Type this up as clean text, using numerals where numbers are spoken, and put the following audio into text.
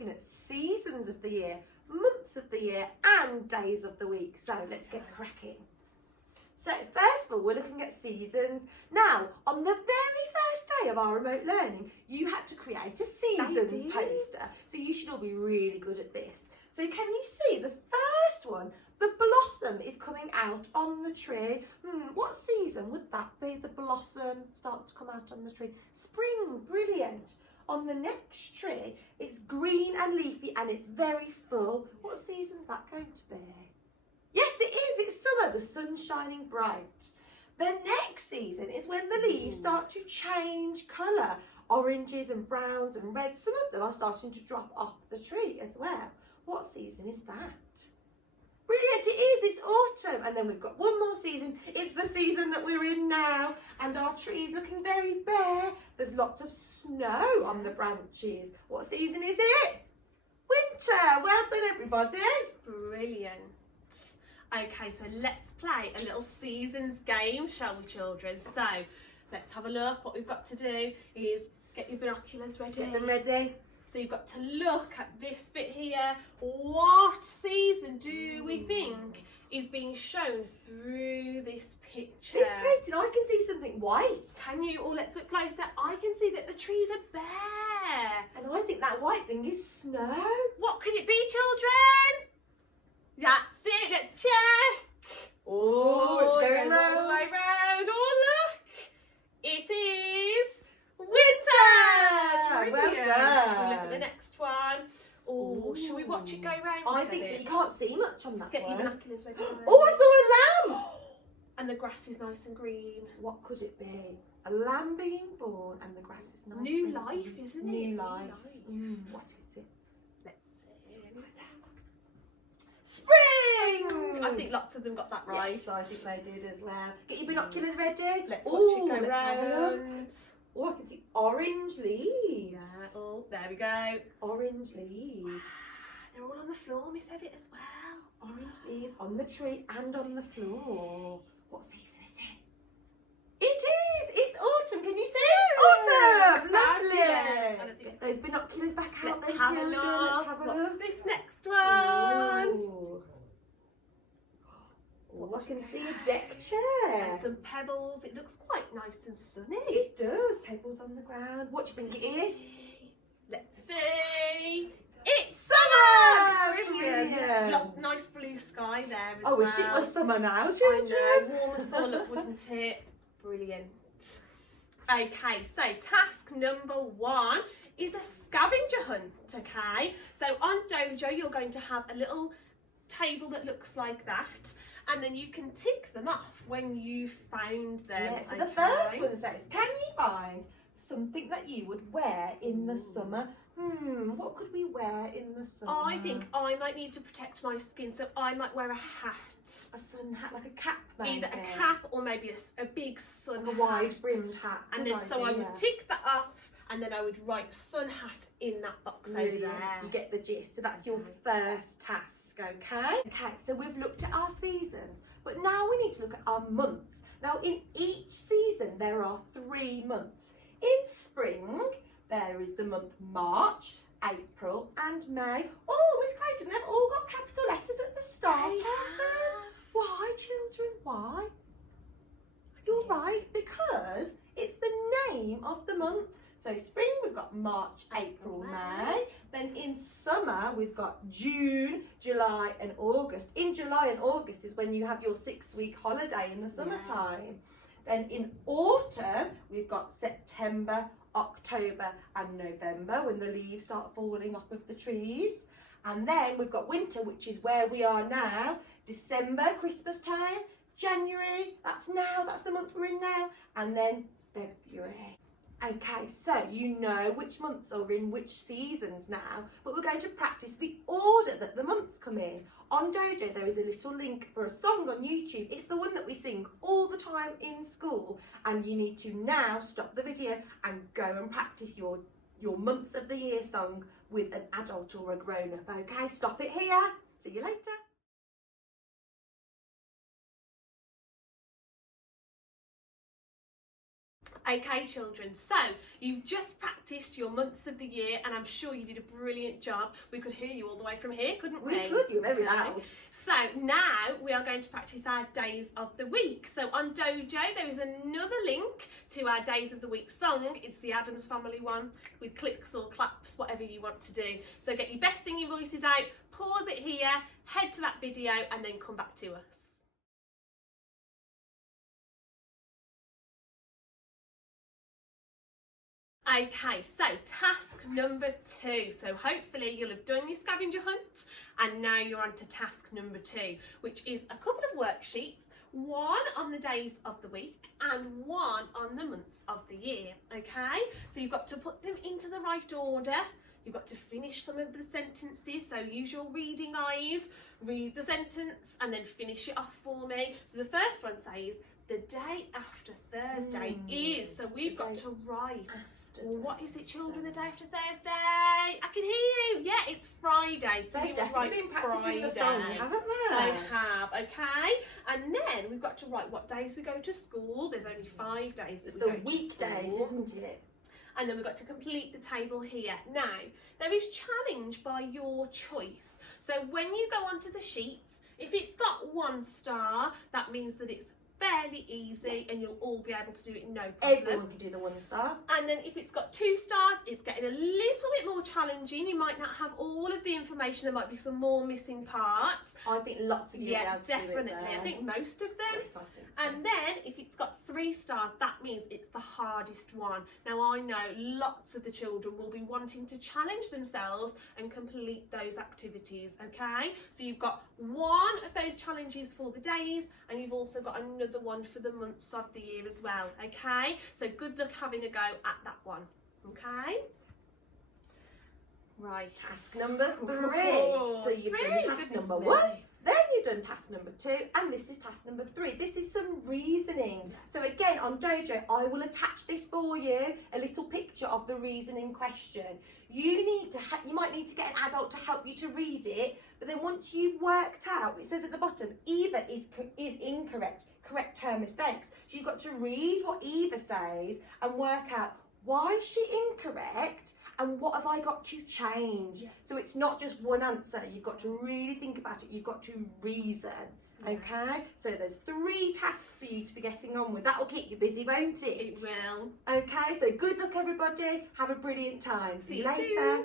looking at seasons of the year, months of the year and days of the week. So let's get cracking. So first of all, we're looking at seasons. Now, on the very first day of our remote learning, you had to create a seasons poster. So you should all be really good at this. So can you see the first one? The blossom is coming out on the tree. What season would that be? The blossom starts to come out on the tree. Spring, brilliant. On the next tree, it's green and leafy and it's very full. What season is that going to be? Yes, it is. It's summer. The sun's shining bright. The next season is when the leaves start to change colour. Oranges and browns and reds. Some of them are starting to drop off the tree as well. What season is that? Brilliant, it is. It's autumn. And then we've got one more season. It's the season that we're in now. And our tree is looking very bare. There's lots of snow on the branches. What season is it? Winter. Well done, everybody. Brilliant. Okay, so let's play a little seasons game, shall we, children? So let's have a look. What we've got to do is get your binoculars ready. Get them ready. So you've got to look at this bit here. What season do we think is being shown through this picture? It's painted. I can see something white. Can you? Oh, let's look closer. I can see that the trees are bare. And I think that white thing is snow. What could it be, children? That's it. Let's check. Oh, it's going it goes all the round. way round. Oh, look. It is Winter. Brilliant. Well Shall we done. look at the next one? Oh, shall we watch it go round? I think so. You can't see much on that Get your one. binoculars ready. Oh, I saw a lamb. And the grass is nice and green. What could it be? A lamb being born and the grass is nice. New and life, green. isn't it? New New life. life. What is it? Let's see. Spring! I think lots of them got that right. Yes, I think they did as well. Get your binoculars ready. Let's watch Ooh, it go let's have a look. round. Oh, I can see orange leaves. Yeah. Oh, there we go. Orange leaves. They're all on the floor, Miss Evitt, as well. Orange leaves on the tree and on the floor. What season is it? It is! It's autumn. Can you see? Autumn! Fabulous. Lovely! Get those binoculars back out Let's there, have a children. look. Let's have a What's look. this next one? Ooh. Oh, I can see a deck chair. And some pebbles. It looks quite nice and sunny. It does. Pebbles on the ground. What do you think it is? Let's see. It's Summer! Brilliant. Brilliant. Look, nice blue sky there as I well. wish it was summer now, I children. know, warm us all up, wouldn't it? Brilliant. Okay, so task number 1 is a scavenger hunt, okay? So on Dojo, you're going to have a little table that looks like that, and then you can tick them off when you've found them. Yeah, so the first one says, can you find something that you would wear in the summer? What could we wear in the summer? I think I might need to protect my skin, so I might wear a hat. A sun hat, like a cap maybe. Either a cap or maybe a big sun like a hat. wide brimmed hat. And Good then so I idea. would tick that off, and then I would write sun hat in that box over Brilliant. there. You get the gist. So that's your first task, okay? Okay, so we've looked at our seasons, but now we need to look at our months. Now in each season there are 3 months. In spring, there is the month March, April and May. Oh, Miss Clayton, they've all got capital letters at the start of them. Why, children, why? You're right, because it's the name of the month. So spring, we've got March, April, May. Then in summer, we've got June, July and August. In July and August is when you have your 6-week holiday in the summertime. Then in autumn, we've got September, October and November, when the leaves start falling off of the trees. And then we've got winter, which is where we are now. December, Christmas time. January, that's the month we're in now. And then February. Okay, so you know which months are in which seasons now, but we're going to practice the order that the months come in. On Dojo, there is a little link for a song on YouTube. It's the one that we sing all the time in school, and you need to now stop the video and go and practice your months of the year song with an adult or a grown-up, okay? Stop it here. See you later. Okay, children, so you've just practiced your months of the year, and I'm sure you did a brilliant job. We could hear you all the way from here, couldn't we? We could, you're very loud. So now we are going to practice our days of the week. So on Dojo, there is another link to our days of the week song. It's the Addams Family one with clicks or claps, whatever you want to do. So get your best singing voices out, pause it here, head to that video, and then come back to us. Okay, so task number 2. So hopefully you'll have done your scavenger hunt, and now you're on to task number 2, which is a couple of worksheets, one on the days of the week and one on the months of the year. Okay, so you've got to put them into the right order. You've got to finish some of the sentences, so use your reading eyes, read the sentence and then finish it off for me. So the first one says, the day after Thursday is, so we've got to write. What is it, children, the day after Thursday? I can hear you. Yeah, it's Friday. So They've you definitely write been practicing Friday. the song, haven't They they? have, okay. And then we've got to write what days we go to school. There's only 5 days that It's we the go to weekdays, school. isn't it? And then we've got to complete the table here. Now, there is challenge by your choice. So when you go onto the sheets, if it's got 1 star, that means that it's fairly easy and you'll all be able to do it no problem. Everyone can do the 1 star. And then if it's got 2 stars, it's getting a little bit more challenging. You might not have all of the information. There might be some more missing parts. I think lots of you will be able to definitely. do it there. I think most of them. Yes, I think so. And then if it's got 3 stars, that means it's the hardest one. Now I know lots of the children will be wanting to challenge themselves and complete those activities, okay? So you've got one of those challenges for the days, and you've also got another one for the months of the year as well, okay? So good luck having a go at that one, okay? Right. Task number 3. Oh, So you've done 3, task goodness number me. 1. Then you've done task number 2, and this is task number 3. This is some reasoning. So again, on Dojo, I will attach this for you, a little picture of the reasoning question. You need to, you might need to get an adult to help you to read it, but then once you've worked out, it says at the bottom, either is incorrect, correct her mistakes. So you've got to read what Eva says and work out, why is she incorrect? And what have I got to change? Yeah. So it's not just one answer. You've got to really think about it. You've got to reason. Yeah. Okay? So there's 3 tasks for you to be getting on with. That'll keep you busy, won't it? It will. Okay, so good luck everybody. Have a brilliant time. See you See you later. soon.